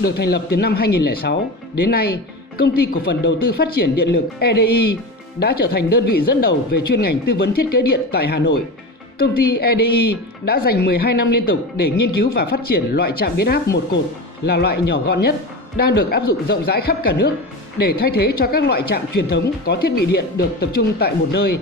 được thành lập từ năm 2006, đến nay, Công ty Cổ phần Đầu tư Phát triển Điện lực EDI đã trở thành đơn vị dẫn đầu về chuyên ngành tư vấn thiết kế điện tại Hà Nội. Công ty EDI đã dành 12 năm liên tục để nghiên cứu và phát triển loại trạm biến áp một cột là loại nhỏ gọn nhất, đang được áp dụng rộng rãi khắp cả nước để thay thế cho các loại trạm truyền thống có thiết bị điện được tập trung tại một nơi.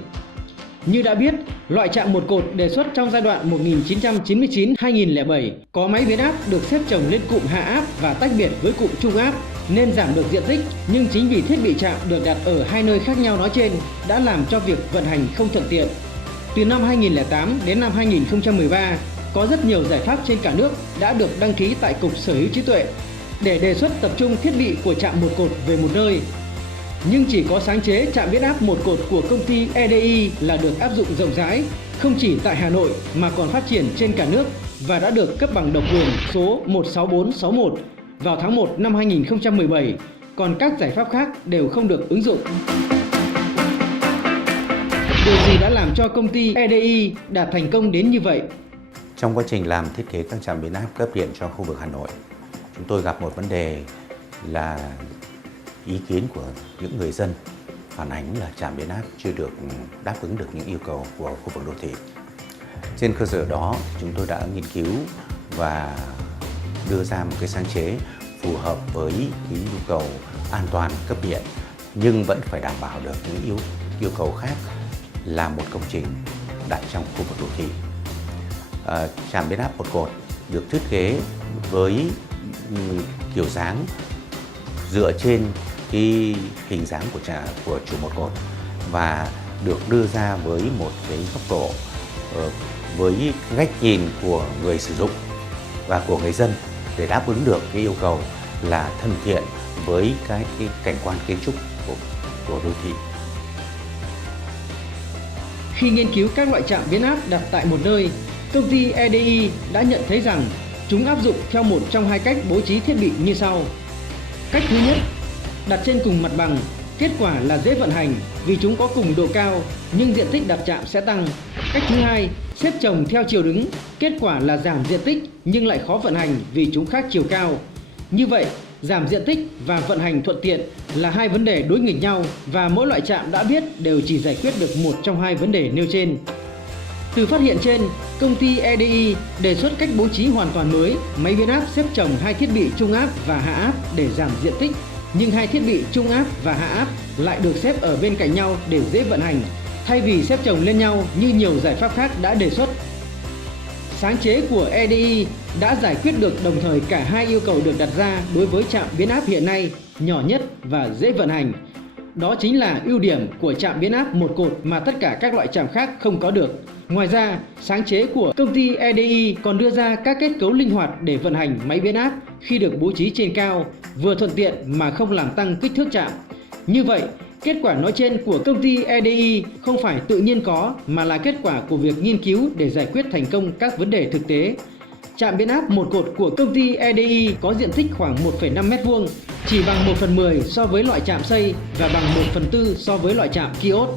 Như đã biết, loại trạm một cột đề xuất trong giai đoạn 1999-2007 có máy biến áp được xếp chồng lên cụm hạ áp và tách biệt với cụm trung áp nên giảm được diện tích, nhưng chính vì thiết bị trạm được đặt ở hai nơi khác nhau nói trên đã làm cho việc vận hành không thuận tiện. Từ năm 2008 đến năm 2013, có rất nhiều giải pháp trên cả nước đã được đăng ký tại Cục Sở hữu trí tuệ để đề xuất tập trung thiết bị của trạm một cột về một nơi. Nhưng chỉ có sáng chế trạm biến áp một cột của công ty EDI là được áp dụng rộng rãi, không chỉ tại Hà Nội mà còn phát triển trên cả nước và đã được cấp bằng độc quyền số 16461 vào tháng 1 năm 2017, còn các giải pháp khác đều không được ứng dụng. Điều gì đã làm cho công ty EDI đạt thành công đến như vậy? Trong quá trình làm thiết kế các trạm biến áp cấp điện cho khu vực Hà Nội, chúng tôi gặp một vấn đề là ý kiến của những người dân phản ánh là trạm biến áp chưa được đáp ứng được những yêu cầu của khu vực đô thị. Trên cơ sở đó, chúng tôi đã nghiên cứu và đưa ra một cái sáng chế phù hợp với cái nhu cầu an toàn cấp điện, nhưng vẫn phải đảm bảo được những yêu cầu khác là một công trình đặt trong khu vực đô thị. Trạm biến áp một cột được thiết kế với kiểu dáng dựa trên cái hình dáng của trụ một cột và được đưa ra với một cái góc độ với cách nhìn của người sử dụng và của người dân để đáp ứng được cái yêu cầu là thân thiện với cái cảnh quan kiến trúc của đô thị. Khi nghiên cứu các loại trạm biến áp đặt tại một nơi, công ty EDI đã nhận thấy rằng chúng áp dụng theo một trong hai cách bố trí thiết bị như sau. Cách thứ nhất, đặt trên cùng mặt bằng, kết quả là dễ vận hành vì chúng có cùng độ cao nhưng diện tích đặt trạm sẽ tăng. Cách thứ hai, xếp chồng theo chiều đứng, kết quả là giảm diện tích nhưng lại khó vận hành vì chúng khác chiều cao. Như vậy, giảm diện tích và vận hành thuận tiện là hai vấn đề đối nghịch nhau và mỗi loại trạm đã biết đều chỉ giải quyết được một trong hai vấn đề nêu trên. Từ phát hiện trên, công ty EDI đề xuất cách bố trí hoàn toàn mới, máy biến áp xếp chồng hai thiết bị trung áp và hạ áp để giảm diện tích, nhưng hai thiết bị trung áp và hạ áp lại được xếp ở bên cạnh nhau để dễ vận hành, thay vì xếp chồng lên nhau như nhiều giải pháp khác đã đề xuất. Sáng chế của EDI đã giải quyết được đồng thời cả hai yêu cầu được đặt ra đối với trạm biến áp hiện nay, nhỏ nhất và dễ vận hành. Đó chính là ưu điểm của trạm biến áp một cột mà tất cả các loại trạm khác không có được. Ngoài ra, sáng chế của công ty EDI còn đưa ra các kết cấu linh hoạt để vận hành máy biến áp khi được bố trí trên cao, vừa thuận tiện mà không làm tăng kích thước trạm. Như vậy, kết quả nói trên của công ty EDI không phải tự nhiên có mà là kết quả của việc nghiên cứu để giải quyết thành công các vấn đề thực tế. Trạm biến áp một cột của công ty EDI có diện tích khoảng 1,5 m², chỉ bằng 1/10 so với loại trạm xây và bằng 1/4 so với loại trạm kiosk.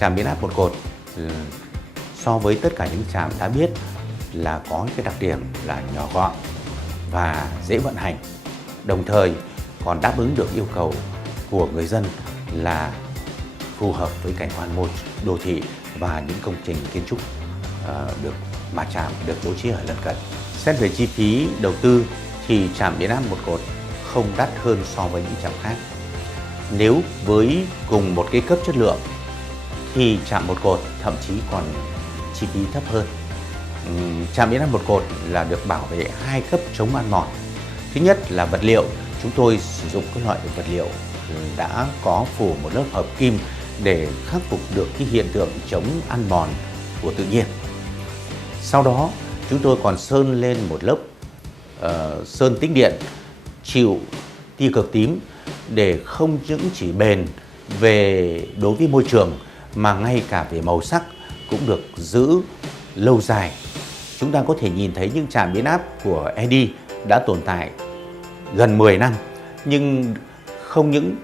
Trạm biến áp một cột so với tất cả những trạm đã biết là có cái đặc điểm là nhỏ gọn và dễ vận hành, đồng thời còn đáp ứng được yêu cầu của người dân là phù hợp với cảnh quan môi đô thị và những công trình kiến trúc mà trạm được bố trí ở lân cận. Xét về chi phí đầu tư thì trạm biến áp một cột không đắt hơn so với những trạm khác. Nếu với cùng một cái cấp chất lượng thì trạm một cột thậm chí còn chi phí thấp hơn. Trạm biến áp một cột là được bảo vệ hai cấp chống ăn mòn. Thứ nhất là vật liệu, chúng tôi sử dụng các loại vật liệu đã có phủ một lớp hợp kim để khắc phục được cái hiện tượng chống ăn mòn của tự nhiên. Sau đó chúng tôi còn sơn lên một lớp sơn tĩnh điện chịu tia cực tím để không những chỉ bền về đối với môi trường mà ngay cả về màu sắc cũng được giữ lâu dài. Chúng ta có thể nhìn thấy những trạm biến áp của EDI đã tồn tại gần 10 năm nhưng không những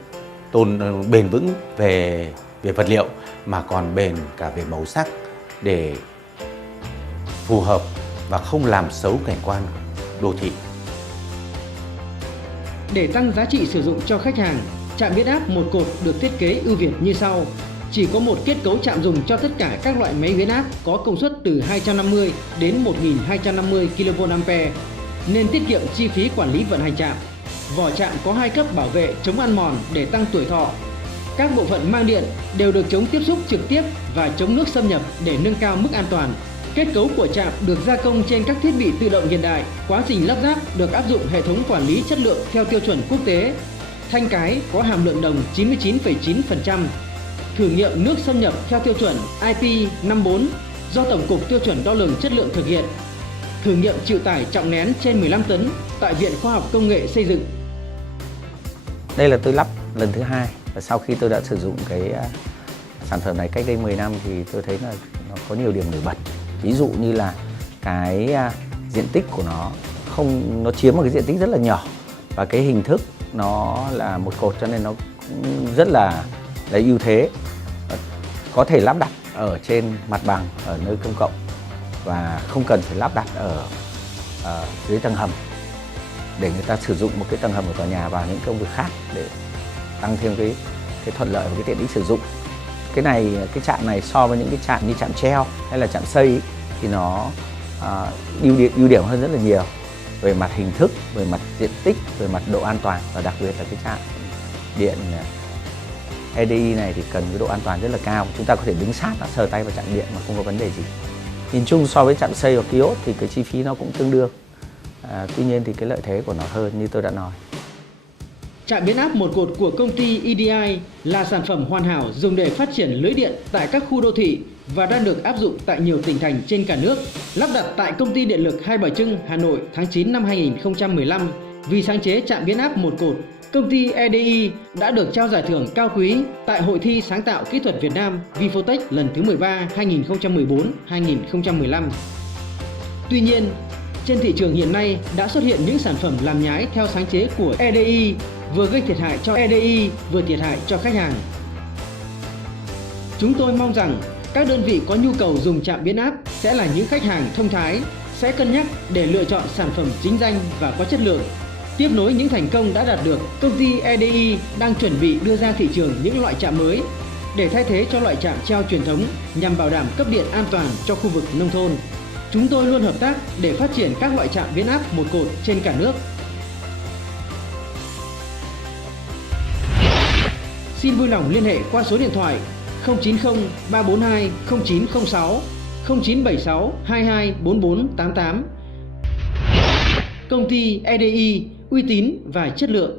bền vững về vật liệu mà còn bền cả về màu sắc để phù hợp và không làm xấu cảnh quan đô thị. Để tăng giá trị sử dụng cho khách hàng, trạm biến áp một cột được thiết kế ưu việt như sau. Chỉ có một kết cấu chạm dùng cho tất cả các loại máy biến áp có công suất từ 250 đến 1250 kVA, nên tiết kiệm chi phí quản lý vận hành trạm. Vỏ trạm có 2 cấp bảo vệ chống ăn mòn để tăng tuổi thọ. Các bộ phận mang điện đều được chống tiếp xúc trực tiếp và chống nước xâm nhập để nâng cao mức an toàn. Kết cấu của trạm được gia công trên các thiết bị tự động hiện đại. Quá trình lắp ráp được áp dụng hệ thống quản lý chất lượng theo tiêu chuẩn quốc tế. Thanh cái có hàm lượng đồng 99,9%. Thử nghiệm nước xâm nhập theo tiêu chuẩn IP54 do Tổng cục Tiêu chuẩn Đo lường Chất lượng thực hiện. Thử nghiệm chịu tải trọng nén trên 15 tấn tại Viện Khoa học Công nghệ Xây dựng. Đây là tôi lắp lần thứ 2 và sau khi tôi đã sử dụng cái sản phẩm này cách đây 10 năm thì tôi thấy là nó có nhiều điểm nổi bật. Ví dụ như là cái diện tích của nó chiếm một cái diện tích rất là nhỏ và cái hình thức nó là một cột cho nên nó cũng rất là ưu thế. Có thể lắp đặt ở trên mặt bằng ở nơi công cộng và không cần phải lắp đặt ở dưới tầng hầm để người ta sử dụng một cái tầng hầm của tòa nhà vào những công việc khác để tăng thêm cái thuận lợi và cái tiện ích sử dụng. Cái trạm này so với những cái trạm như trạm treo hay là trạm xây thì nó ưu điểm hơn rất là nhiều về mặt hình thức, về mặt diện tích, về mặt độ an toàn, và đặc biệt là cái trạm điện EDI này thì cần cái độ an toàn rất là cao. Chúng ta có thể đứng sát và sờ tay vào trạm điện mà không có vấn đề gì. Nhìn chung so với trạm xây hoặc kiosk thì cái chi phí nó cũng tương đương. Tuy nhiên thì cái lợi thế của nó hơn như tôi đã nói. Trạm biến áp một cột của công ty EDI là sản phẩm hoàn hảo dùng để phát triển lưới điện tại các khu đô thị và đang được áp dụng tại nhiều tỉnh thành trên cả nước. Lắp đặt tại Công ty Điện lực Hai Bà Trưng, Hà Nội tháng 9 năm 2015. Vì sáng chế trạm biến áp một cột, công ty EDI đã được trao giải thưởng cao quý tại Hội thi Sáng tạo Kỹ thuật Việt Nam Vifotech lần thứ 13 2014-2015. Tuy nhiên, trên thị trường hiện nay đã xuất hiện những sản phẩm làm nhái theo sáng chế của EDI, vừa gây thiệt hại cho EDI, vừa thiệt hại cho khách hàng. Chúng tôi mong rằng các đơn vị có nhu cầu dùng trạm biến áp sẽ là những khách hàng thông thái, sẽ cân nhắc để lựa chọn sản phẩm chính danh và có chất lượng. Tiếp nối những thành công đã đạt được, công ty EDI đang chuẩn bị đưa ra thị trường những loại trạm mới để thay thế cho loại trạm treo truyền thống nhằm bảo đảm cấp điện an toàn cho khu vực nông thôn. Chúng tôi luôn hợp tác để phát triển các loại trạm biến áp một cột trên cả nước. Xin vui lòng liên hệ qua số điện thoại 090 342 0906 0976 22 44 88. Công ty EDI, uy tín và chất lượng.